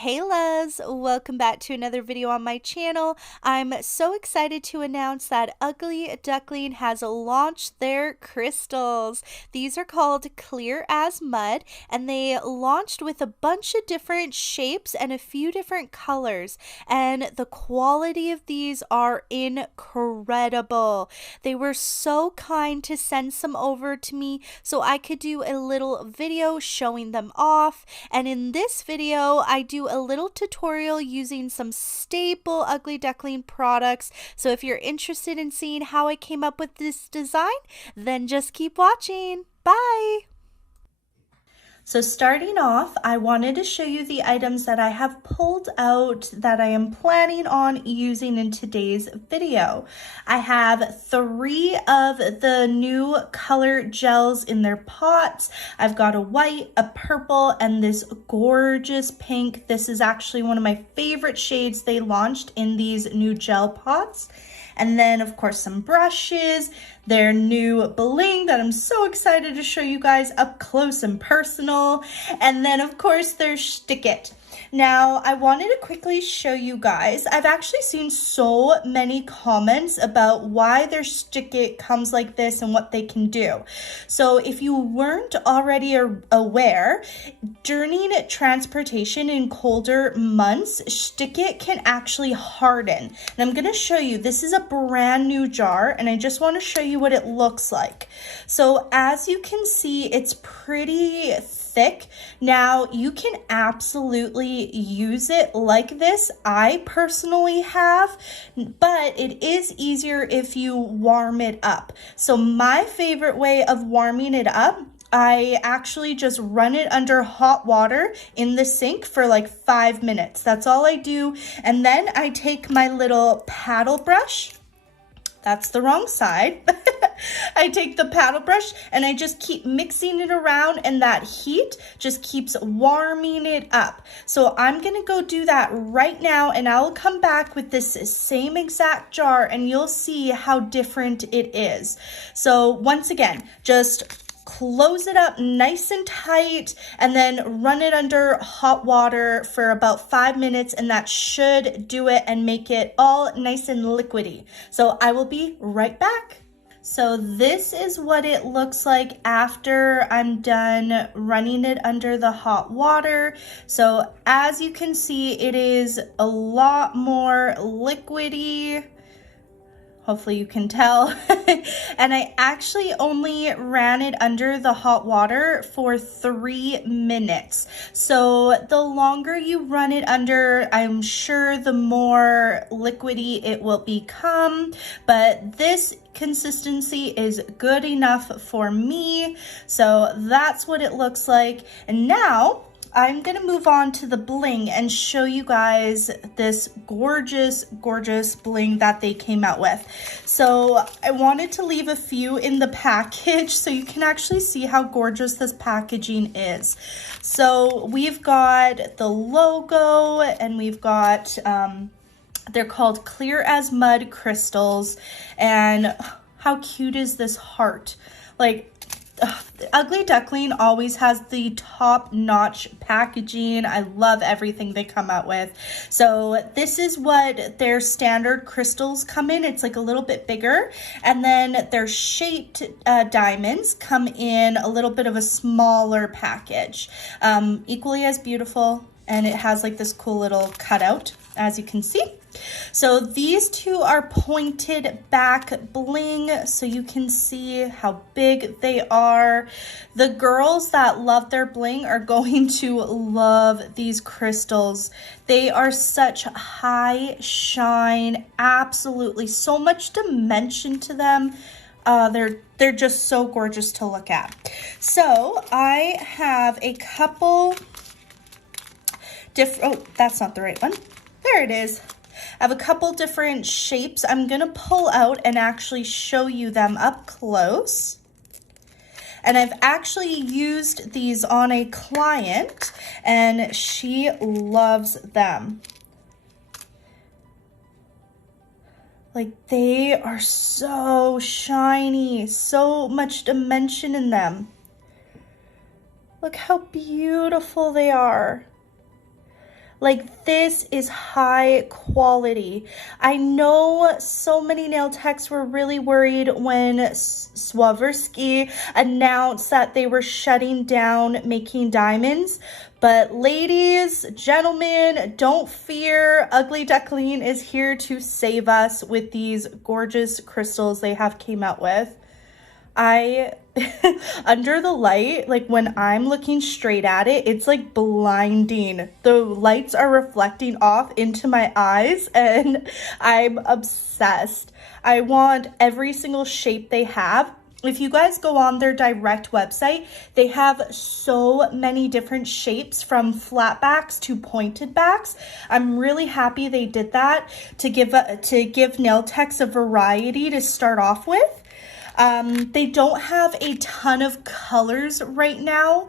Hey loves, welcome back to another video on my channel. I'm so excited to announce that Ugly Duckling has launched their crystals. These are called Clear as Mud, and they launched with a bunch of different shapes and a few different colors, and the quality of these are incredible. They were so kind to send some over to me so I could do a little video showing them off, and in this video I do a little tutorial using some staple Ugly Duckling products. So if you're interested in seeing how I came up with this design, then just keep watching. Bye! So starting off, I wanted to show you the items that I have pulled out that I am planning on using in today's video. I have 3 of the new color gels in their pots. I've got a white, a purple, and this gorgeous pink. This is actually one of my favorite shades they launched in these new gel pots. And then of course some brushes, their new bling that I'm so excited to show you guys up close and personal. And then of course their Stick It. Now I wanted to quickly show you guys, I've actually seen so many comments about why their Stick It comes like this and what they can do. So if you weren't already aware, during transportation in colder months, Stick It can actually harden. And I'm going to show you, this is a brand new jar and I just want to show you what it looks like. So as you can see, it's pretty thick. Now you can absolutely use it like this. I personally have, but it is easier if you warm it up. So my favorite way of warming it up, I actually just run it under hot water in the sink for like 5 minutes. That's all I do. And then I take my little paddle brush. That's the wrong side. I take the paddle brush and I just keep mixing it around, and that heat just keeps warming it up. So I'm gonna go do that right now, and I'll come back with this same exact jar and you'll see how different it is. So once again, just close it up nice and tight and then run it under hot water for about 5 minutes, and that should do it and make it all nice and liquidy. So I will be right back. So this is what it looks like after I'm done running it under the hot water. So as you can see, it is a lot more liquidy. Hopefully you can tell. And I actually only ran it under the hot water for 3 minutes. So the longer you run it under, I'm sure the more liquidy it will become. But this consistency is good enough for me. So that's what it looks like. And now I'm gonna move on to the bling and show you guys this gorgeous, gorgeous bling that they came out with. So I wanted to leave a few in the package so you can actually see how gorgeous this packaging is. So we've got the logo, and we've got, they're called Clear as Mud crystals. And how cute is this heart? Like, Ugly Duckling always has the top-notch packaging. I love everything they come out with. So this is what their standard crystals come in. It's like a little bit bigger. And then their shaped diamonds come in a little bit of a smaller package. Equally as beautiful, and it has like this cool little cutout, as you can see. So these 2 are pointed back bling, so you can see how big they are. The girls that love their bling are going to love these crystals. They are such high shine, absolutely so much dimension to them. They're just so gorgeous to look at. So I have a couple different, oh, that's not the right one. There it is. I have a couple different shapes I'm going to pull out and actually show you them up close. And I've actually used these on a client and she loves them. Like, they are so shiny, so much dimension in them. Look how beautiful they are. Like, this is high quality. I know so many nail techs were really worried when Swarovski announced that they were shutting down making diamonds. But ladies, gentlemen, don't fear. Ugly Duckling is here to save us with these gorgeous crystals they have came out with. Under the light, like when I'm looking straight at it, it's like blinding. The lights are reflecting off into my eyes and I'm obsessed. I want every single shape they have. If you guys go on their direct website, they have so many different shapes from flatbacks to pointed backs. I'm really happy they did that to give nail techs a variety to start off with. They don't have a ton of colors right now.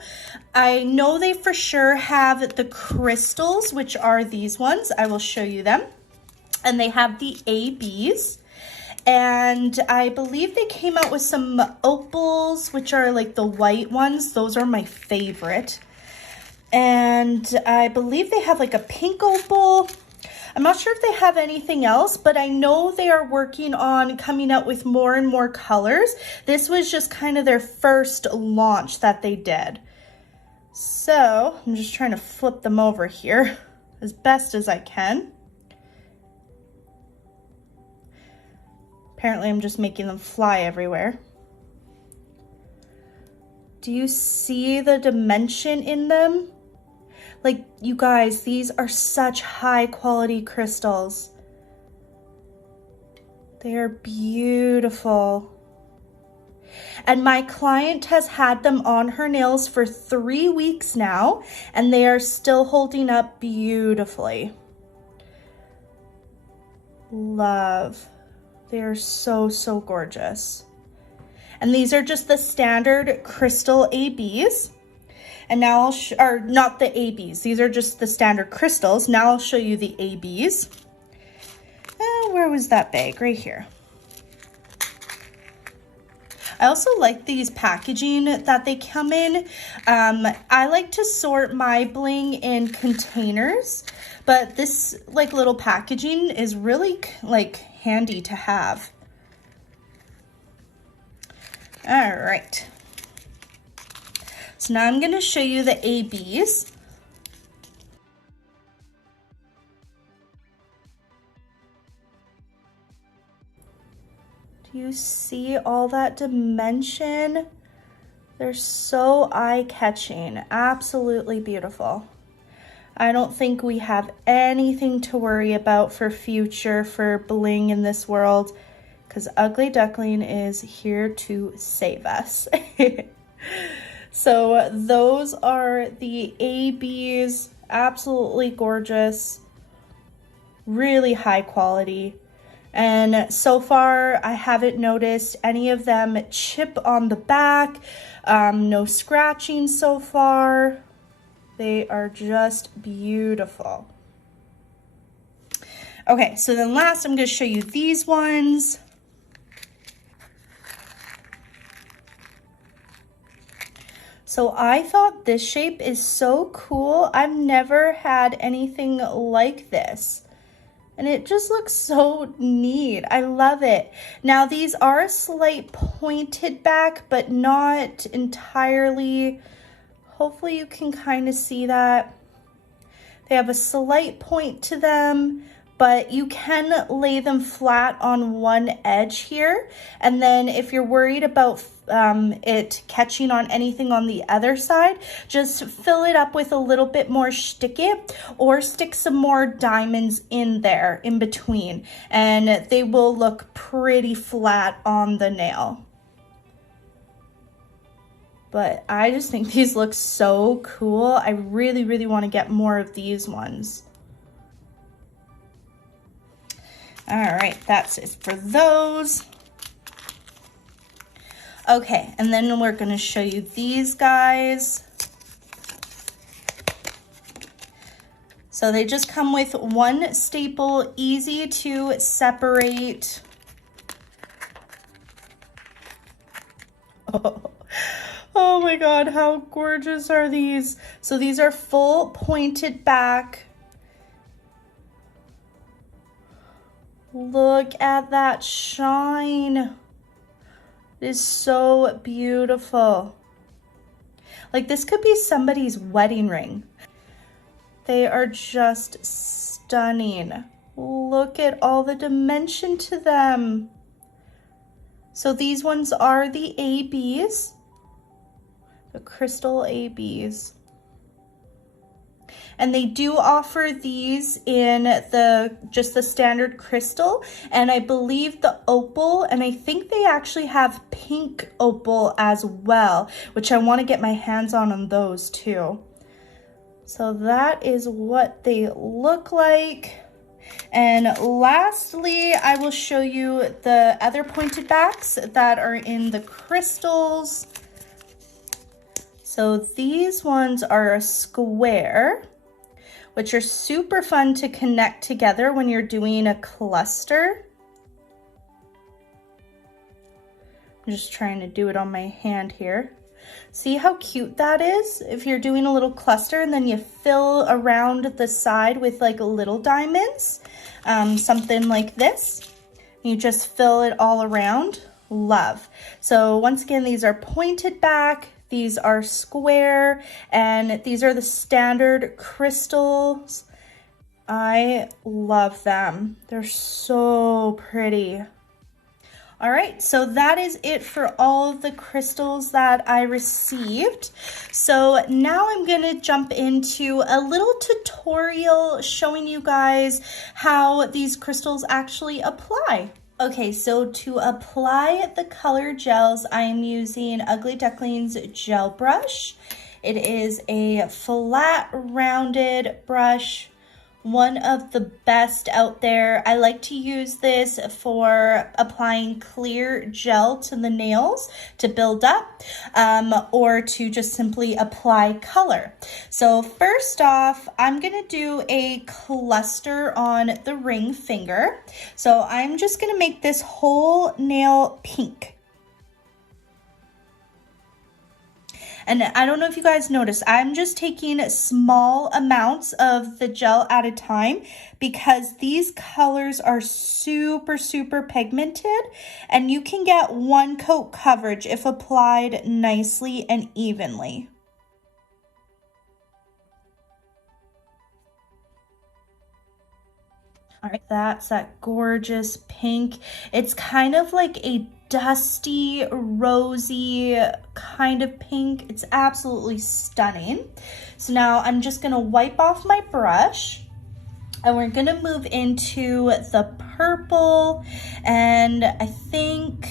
I know they for sure have the crystals, which are these ones. I will show you them. And they have the ABs. And I believe they came out with some opals, which are like the white ones. Those are my favorite. And I believe they have like a pink opal. I'm not sure if they have anything else, but I know they are working on coming out with more and more colors. This was just kind of their first launch that they did. So I'm just trying to flip them over here as best as I can. Apparently I'm just making them fly everywhere. Do you see the dimension in them? Like, you guys, these are such high quality crystals. They are beautiful. And my client has had them on her nails for 3 weeks now, and they are still holding up beautifully. Love. They are so, so gorgeous. And these are just the standard crystal ABs. And now or not the ABs. These are just the standard crystals. Now I'll show you the ABs. Where was that bag? Right here. I also like these packaging that they come in. I like to sort my bling in containers, but this like little packaging is really like handy to have. All right. So now I'm going to show you the ABs. Do you see all that dimension? They're so eye-catching, absolutely beautiful. I don't think we have anything to worry about for future for bling in this world, because Ugly Duckling is here to save us. So those are the ABs, absolutely gorgeous, really high quality. And so far, I haven't noticed any of them chip on the back, no scratching so far. They are just beautiful. Okay, so then last, I'm gonna show you these ones. So I thought this shape is so cool. I've never had anything like this. And it just looks so neat. I love it. Now these are a slight pointed back, but not entirely. Hopefully you can kind of see that. They have a slight point to them, but you can lay them flat on one edge here. And then if you're worried about it catching on anything on the other side, just fill it up with a little bit more stick it, or stick some more diamonds in there in between, and they will look pretty flat on the nail. But I just think these look so cool. I really, really want to get more of these ones. All right, that's it for those. Okay, and then we're gonna show you these guys. So they just come with one staple, easy to separate. Oh my God, how gorgeous are these? So these are full pointed back. Look at that shine. It is so beautiful. Like this could be somebody's wedding ring. They are just stunning. Look at all the dimension to them. So these ones are the ABs, the crystal ABs. And they do offer these in just the standard crystal, and I believe the opal, and I think they actually have pink opal as well, which I want to get my hands on those too. So that is what they look like. And lastly, I will show you the other pointed backs that are in the crystals. So these ones are a square, which are super fun to connect together when you're doing a cluster. I'm just trying to do it on my hand here. See how cute that is? If you're doing a little cluster and then you fill around the side with like little diamonds, something like this. You just fill it all around. Love. So once again, these are pointed back. These are square, and these are the standard crystals. I love them. They're so pretty. All right, so that is it for all of the crystals that I received. So now I'm gonna jump into a little tutorial showing you guys how these crystals actually apply. Okay, so to apply the color gels, I am using Ugly Duckling's gel brush. It is a flat, rounded brush, one of the best out there. I like to use this for applying clear gel to the nails to build up, or to just simply apply color. So first off, I'm gonna do a cluster on the ring finger. So I'm just gonna make this whole nail pink. And I don't know if you guys noticed, I'm just taking small amounts of the gel at a time because these colors are super, super pigmented, and you can get one coat coverage if applied nicely and evenly. All right, that's that gorgeous pink. It's kind of like a dusty, rosy kind of pink. It's absolutely stunning. So now I'm just gonna wipe off my brush, and we're gonna move into the purple. And I think,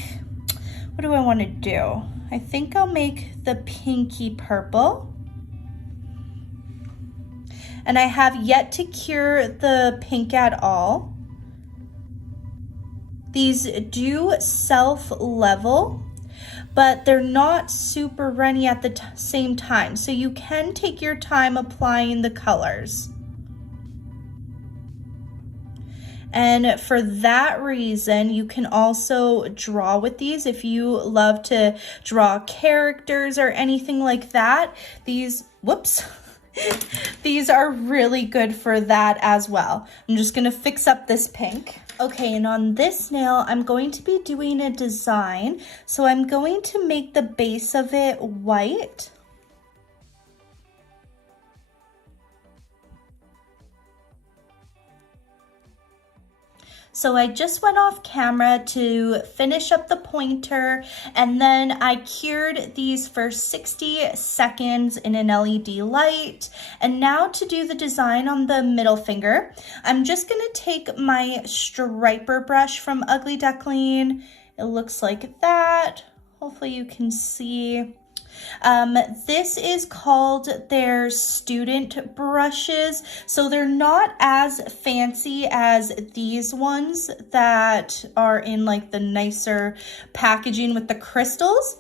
what do I wanna do? I think I'll make the pinky purple. And I have yet to cure the pink at all. These do self-level, but they're not super runny at the same time. So you can take your time applying the colors. And for that reason, you can also draw with these if you love to draw characters or anything like that. These, whoops. These are really good for that as well. I'm just gonna fix up this pink. Okay, and on this nail, I'm going to be doing a design. So I'm going to make the base of it white. So I just went off camera to finish up the pointer, and then I cured these for 60 seconds in an LED light. And now to do the design on the middle finger, I'm just gonna take my striper brush from Ugly Duckling. It looks like that. Hopefully you can see. This is called their student brushes, so they're not as fancy as these ones that are in like the nicer packaging with the crystals.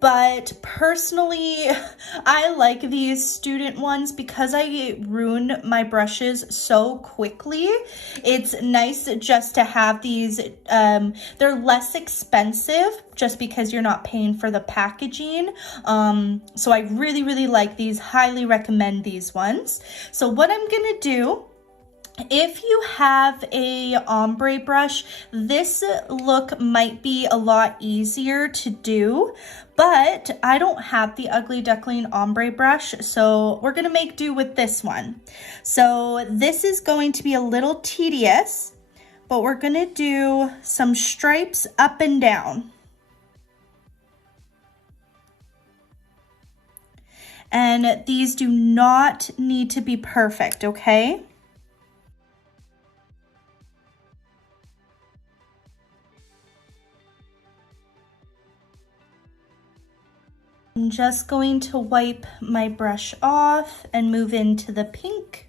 But personally, I like these student ones because I ruin my brushes so quickly. It's nice just to have these. They're less expensive just because you're not paying for the packaging. So I really, really like these. Highly recommend these ones. So what I'm gonna do If you have a ombre brush, this look might be a lot easier to do, but I don't have the Ugly Duckling ombre brush, so we're gonna make do with this one. So this is going to be a little tedious, but we're gonna do some stripes up and down. And these do not need to be perfect, okay? I'm just going to wipe my brush off and move into the pink.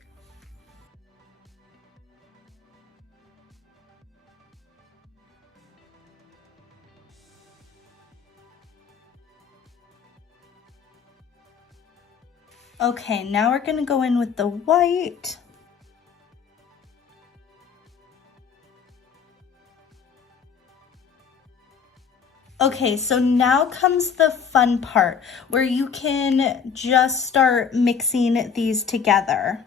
Okay, now we're gonna go in with the white. Okay, so now comes the fun part where you can just start mixing these together.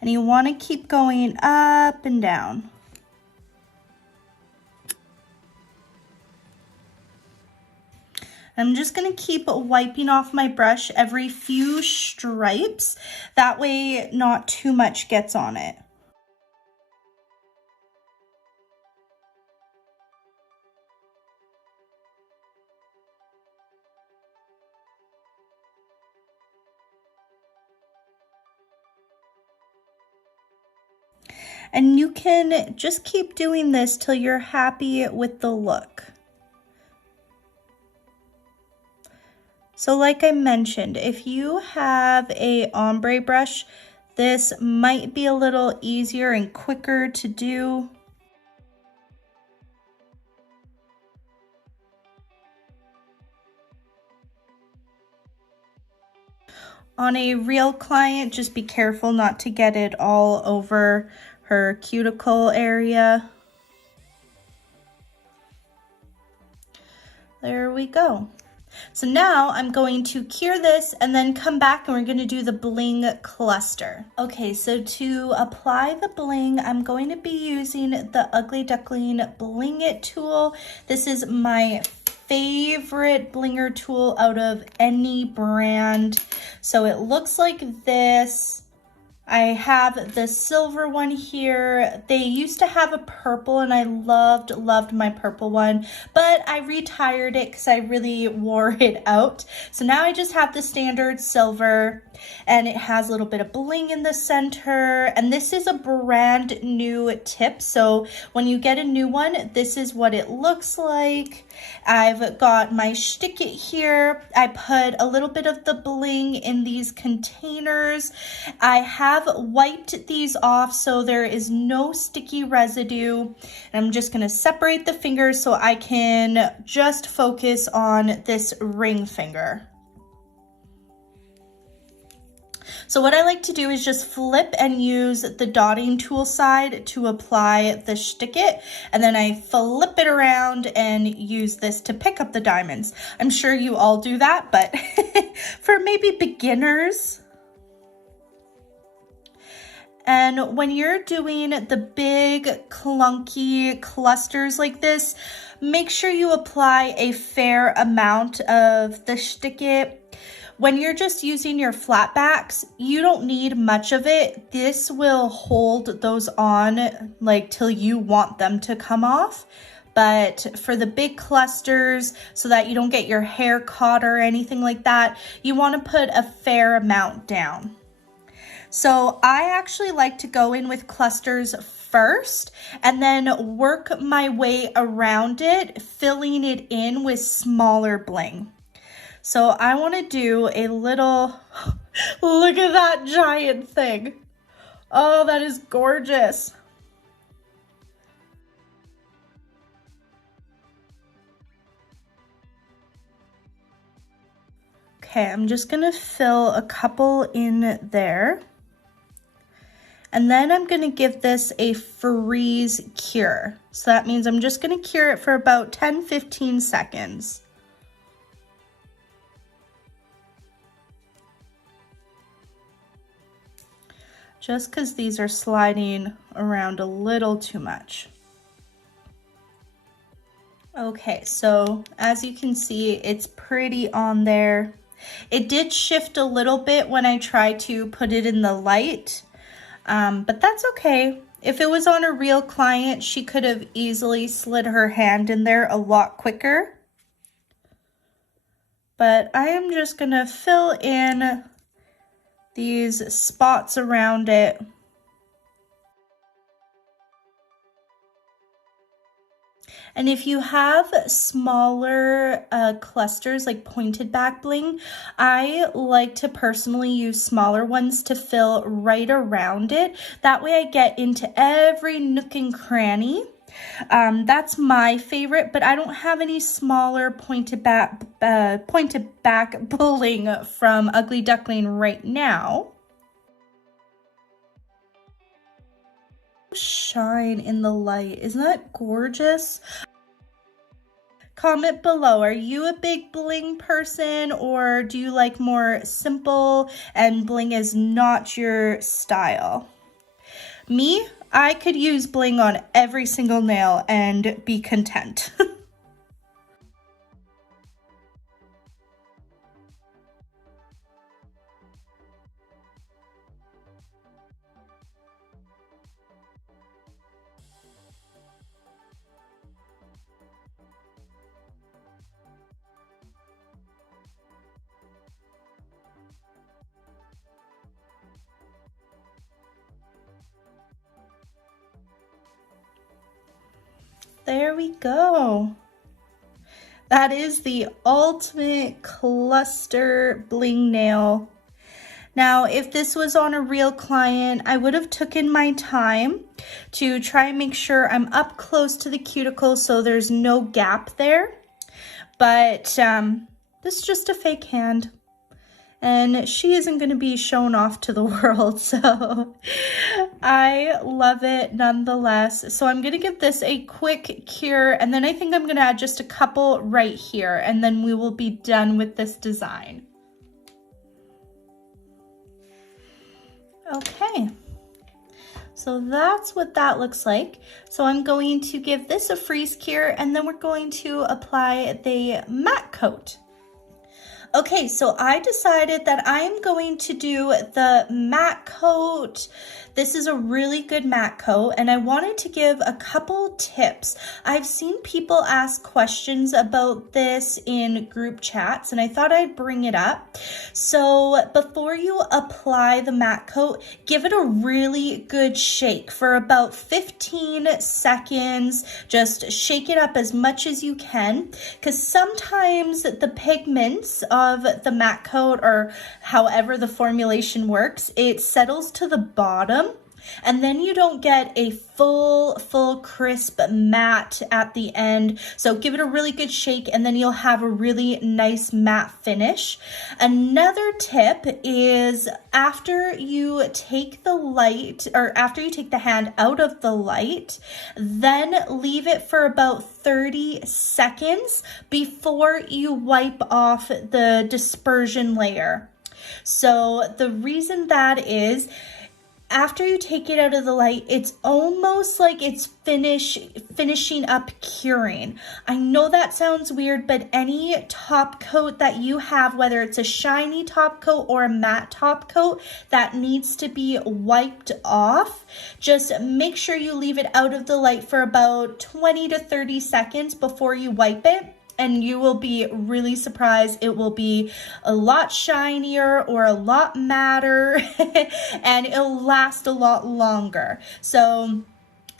And you want to keep going up and down. I'm just going to keep wiping off my brush every few stripes. That way not too much gets on it. And you can just keep doing this till you're happy with the look. So like I mentioned, if you have a ombre brush, this might be a little easier and quicker to do. On a real client, just be careful not to get it all over her cuticle area. There we go. So now I'm going to cure this and then come back and we're going to do the bling cluster. Okay, so to apply the bling, I'm going to be using the Ugly Duckling Bling It tool. This is my favorite blinger tool out of any brand. So it looks like this. I have the silver one here. They used to have a purple and I loved my purple one, but I retired it because I really wore it out. So now I just have the standard silver and it has a little bit of bling in the center. And this is a brand new tip. So when you get a new one, this is what it looks like. I've got my stick it here. I put a little bit of the bling in these containers. I have wiped these off so there is no sticky residue. And I'm just going to separate the fingers so I can just focus on this ring finger. So what I like to do is just flip and use the dotting tool side to apply the stick-it, and then I flip it around and use this to pick up the diamonds. I'm sure you all do that, but for maybe beginners. And when you're doing the big clunky clusters like this, make sure you apply a fair amount of the stick-it. When you're just using your flat backs, you don't need much of it. This will hold those on like till you want them to come off. But for the big clusters, so that you don't get your hair caught or anything like that, you want to put a fair amount down. So I actually like to go in with clusters first and then work my way around it, filling it in with smaller bling. So I want to do a little, look at that giant thing. Oh, that is gorgeous. Okay, I'm just going to fill a couple in there. And then I'm going to give this a freeze cure. So that means I'm just going to cure it for about 10-15 seconds. just because these are sliding around a little too much. Okay, so as you can see, it's pretty on there. It did shift a little bit when I tried to put it in the light, but that's okay. If it was on a real client, she could have easily slid her hand in there a lot quicker. But I am just gonna fill in these spots around it. And if you have smaller clusters like pointed back bling, I like to personally use smaller ones to fill right around it. That way I get into every nook and cranny. That's my favorite, but I don't have any smaller pointed back bling from Ugly Duckling right now. Shine in the light, isn't that gorgeous? Comment below, are you a big bling person, or do you like more simple and bling is not your style? Me, I could use bling on every single nail and be content. There we go. That is the ultimate cluster bling nail. Now, if this was on a real client, I would have taken my time to try and make sure I'm up close to the cuticle so there's no gap there. But this is just a fake hand, and she isn't going to be shown off to the world, so I love it nonetheless. So I'm going to give this a quick cure, and then I think I'm going to add just a couple right here, and then we will be done with this design. Okay, so that's what that looks like. So I'm going to give this a freeze cure, and then we're going to apply the matte coat. Okay, so I decided that I'm going to do the matte coat. This is a really good matte coat, and I wanted to give a couple tips. I've seen people ask questions about this in group chats, and I thought I'd bring it up. So before you apply the matte coat, give it a really good shake for about 15 seconds. Just shake it up as much as you can, because sometimes the pigments of the matte coat, or however the formulation works, it settles to the bottom, and then you don't get a full crisp matte at the end. So give it a really good shake, and then you'll have a really nice matte finish. Another tip is after you take the light, or after you take the hand out of the light, then leave it for about 30 seconds before you wipe off the dispersion layer. So the reason that is, after you take it out of the light, it's almost like it's finishing up curing. I know that sounds weird, but any top coat that you have, whether it's a shiny top coat or a matte top coat that needs to be wiped off, just make sure you leave it out of the light for about 20 to 30 seconds before you wipe it. And you will be really surprised. It will be a lot shinier or a lot matter and it'll last a lot longer. So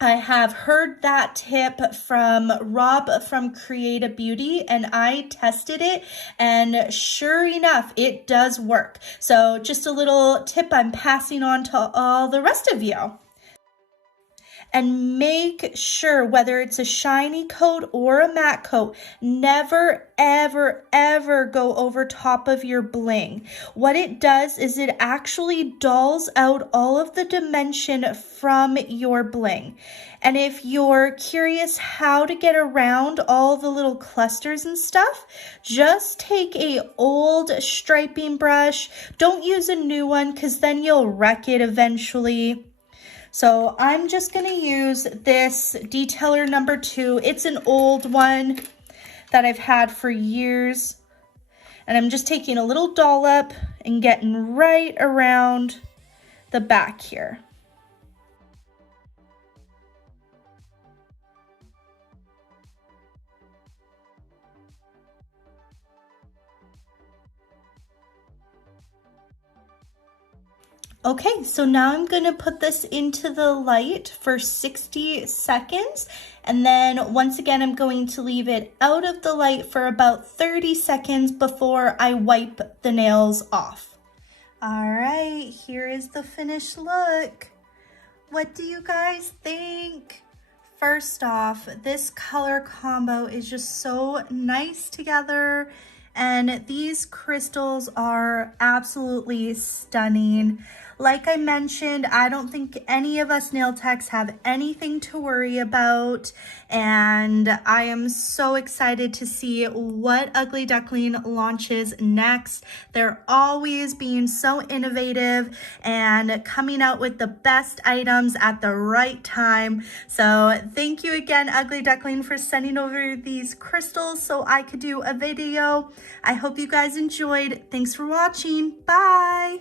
I have heard that tip from Rob from Creative Beauty, and I tested it, and sure enough, it does work. So just a little tip I'm passing on to all the rest of you. And make sure, whether it's a shiny coat or a matte coat, never, ever, ever go over top of your bling. What it does is it actually dulls out all of the dimension from your bling. And if you're curious how to get around all the little clusters and stuff, just take a old striping brush. Don't use a new one because then you'll wreck it eventually. So I'm just gonna use this detailer number 2. It's an old one that I've had for years. And I'm just taking a little dollop and getting right around the back here. Okay, so now I'm gonna put this into the light for 60 seconds. And then once again, I'm going to leave it out of the light for about 30 seconds before I wipe the nails off. All right, here is the finished look. What do you guys think? First off, this color combo is just so nice together, and these crystals are absolutely stunning. Like I mentioned, I don't think any of us nail techs have anything to worry about, and I am so excited to see what Ugly Duckling launches next. They're always being so innovative and coming out with the best items at the right time. So thank you again, Ugly Duckling, for sending over these crystals so I could do a video. I hope you guys enjoyed. Thanks for watching. Bye.